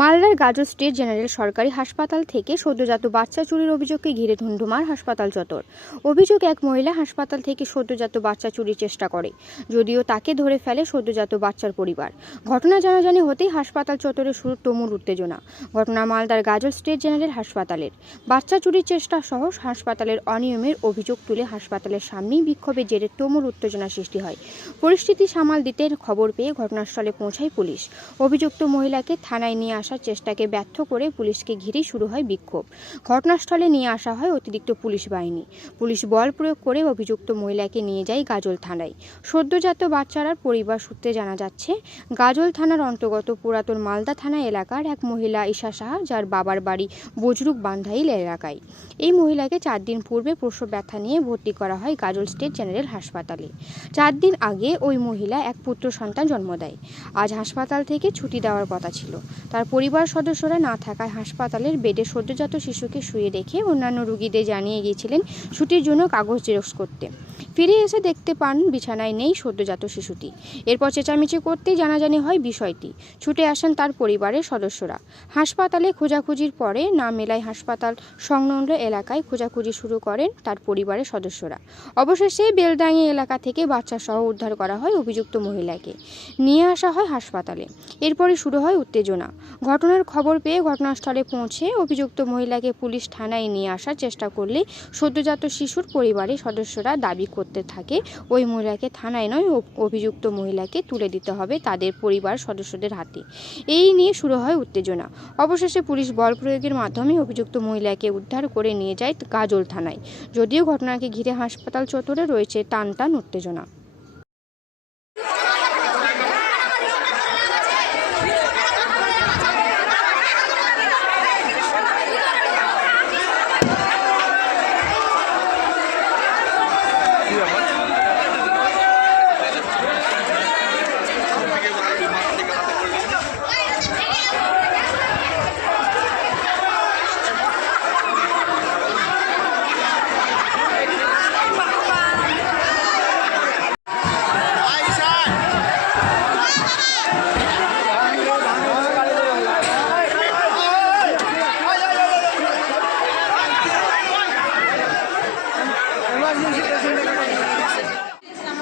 মালদার গাজর state general সরকারি হাসপাতাল থেকে সদ্যজাত বাচ্চা চুরির অভিযোগকে ঘিরে ধুন্ধুমার হাসপাতাল চত্বর। অভিযোগ, এক মহিলা হাসপাতাল থেকে সদ্যজাত বাচ্চা চুরির চেষ্টা করে, যদিও তাকে ধরে ফেলে সদ্যজাত বাচ্চার পরিবার। ঘটনা জানাজানি হতেই হাসপাতাল চত্বরে শুরু তুমুল উত্তেজনা। ঘটনা মালদার গাজর স্টেট জেনারেল হাসপাতালের। বাচ্চা চুরির চেষ্টা সহ হাসপাতালের অনিয়মের অভিযোগ তুলে হাসপাতালের সামনেই বিক্ষোভের জেরে তুমুল উত্তেজনা সৃষ্টি হয়। পরিস্থিতি সামাল দিতে খবর পেয়ে ঘটনাস্থলে পৌঁছায় পুলিশ। অভিযুক্ত মহিলাকে থানায় নিয়ে আসার চেষ্টাকে ব্যর্থ করে পুলিশকে ঘিরেই শুরু হয় বিক্ষোভ। ঘটনাস্থলে নিয়ে আসা হয় অতিরিক্ত পুলিশ বাহিনী। পুলিশ বল প্রয়োগ করে অভিযুক্ত মহিলাকে নিয়ে যায় গাজল থানায়। সদ্যজাত বাচ্চারার পরিবার সূত্রে জানা যাচ্ছে, গাজল থানার অন্তর্গত পুরাতন মালদা থানা এলাকার এক মহিলা ঈশা সাহা, যার বাবার বাড়ি বজরুক বান্ধাইল এলাকায়। এই মহিলাকে চার দিন পূর্বে প্রসব ব্যথা নিয়ে ভর্তি করা হয় গাজল স্টেট জেনারেল হাসপাতালে। চার দিন আগে ওই মহিলা এক পুত্র সন্তান জন্ম দেয়। আজ হাসপাতাল থেকে ছুটি দেওয়ার কথা ছিল। তার পরিবার সদস্যরা না থাকায় হাসপাতালের বেডে সদ্যজাত শিশুকে শুয়ে রেখে অন্যান্য রুগীদের জানিয়ে গিয়েছিলেন ছুটির জন্য কাগজ জেরক্স করতে। ফিরে এসে দেখতে পান, বিছানায় নেই সদ্যজাত শিশুটি। এরপর চেঁচামেচি করতেই জানাজানি হয় বিষয়টি। ছুটে আসেন তার পরিবারের সদস্যরা। হাসপাতালে খোঁজাখুঁজির পরে না মেলায় হাসপাতাল সংলগ্ন এলাকায় খোঁজাখুঁজি শুরু করেন তার পরিবারের সদস্যরা। অবশেষে বেলদাঙ্গি এলাকা থেকে বাচ্চা সহ উদ্ধার করা হয় অভিযুক্ত মহিলাকে। নিয়ে আসা হয় হাসপাতালে। এরপরে শুরু হয় উত্তেজনা। ঘটনার খবর পেয়ে ঘটনাস্থলে পৌঁছে অভিযুক্ত মহিলাকে পুলিশ থানায় নিয়ে আসার চেষ্টা করলে সদ্যজাত শিশুর পরিবারের সদস্যরা দাবি করতে থাকে। ওই মহিলাকে থানায় নয় অভিযুক্ত মহিলাকে তুলে দিতে হবে তাদের পরিবার সদস্যদের হাতে। এই নিয়ে শুরু হয় উত্তেজনা। অবশেষে পুলিশ বল প্রয়োগের মাধ্যমে অভিযুক্ত মহিলাকে উদ্ধার করে নিয়ে যায় গাজল থানায়। যদিও ঘটনাকে ঘিরে হাসপাতাল চত্বরে রয়েছে টান টান উত্তেজনা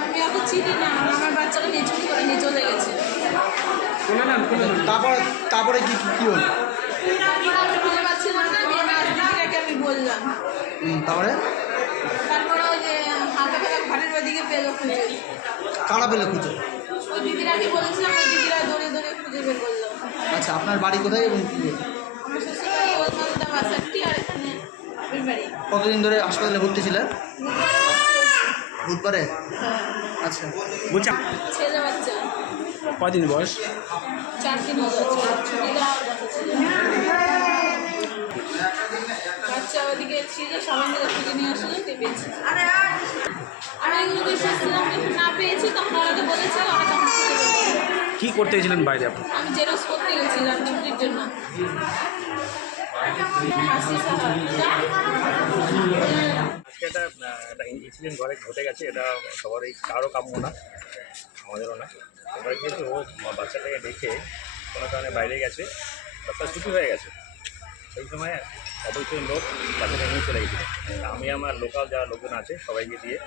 আমি এখন চিনি না আমার বাচ্চাটা নিয়ে চুরি করে নিয়ে চলে গেছে তারপরে তারপরে কি কি হলো? তারপরে তারপরে? ওই যে হাতে করে পেল খুঁজে? আচ্ছা আপনার বাড়ি কোথায় এবং কি? কতদিন ধরে হাসপাতালে ভর্তি ছিলেন? বুধবারে? আচ্ছা। বলছি ছেলে বাচ্চা। কদিন বয়স? কে করতে গেছিলেন বাইরে আপনি? আমি জেরক্স করতে গেছিলাম ছুটির জন্য। আজকে একটা একটা ইনসিডেন্ট ঘরে ঘটে গেছে এটা সবারই কারও কাম্য না। আমাদেরও না। এবার কিন্তু ও বাচ্চাটাকে দেখে কোনো কারণে বাইরে গেছে রাস্তা ছুটি হয়ে গেছে। সেই সময় অপরিচিত লোক বাচ্চাটা নিয়ে চলে গেছিল। আমি আমার লোকাল যারা লোকজন আছে সবাইকে দিয়ে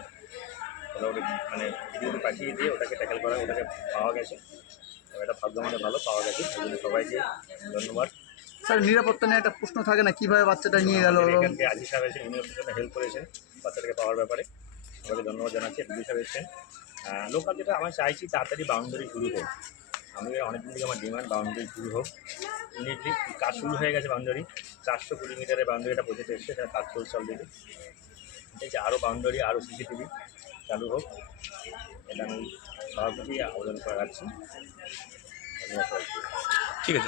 মোটামুটি মানে ভিডিওটি পাঠিয়ে দিয়ে ওটাকে ট্যাকেল করা ওটাকে পাওয়া গেছে। এটা ভাগ্য মানে ভালো পাওয়া গেছে। সেই সবাইকে ধন্যবাদ। স্যার নিরাপত্তা নিয়ে একটা প্রশ্ন থাকে না কীভাবে বাচ্চাটা নিয়ে গেল আজি সাহেব এসে ইউনিভার্সিটির হেল্প করেছেন বাচ্চাটাকে পাওয়ার ব্যাপারে। সবাইকে ধন্যবাদ জানাচ্ছি বিজু সাহেব এসেছেন। লোকাল যেটা আমি চাইছি, তাড়াতাড়ি বাউন্ডারি শুরু হোক। আমি অনেকদিন থেকে আমার ডিমান্ড বাউন্ডারি শুরু হোক। ইমিডিয়েটলি কাজ শুরু হয়ে গেছে বাউন্ডারি চারশো কুড়ি মিটারের বাউন্ডারিটা পৌঁছতে এসছে, সেটা কাজ চলছে অলরেডি যে আরও বাউন্ডারি আরও সিসিটিভি চালু হোক। এটা আমি সভাপতি আবেদন করে রাখছি। ঠিক আছে।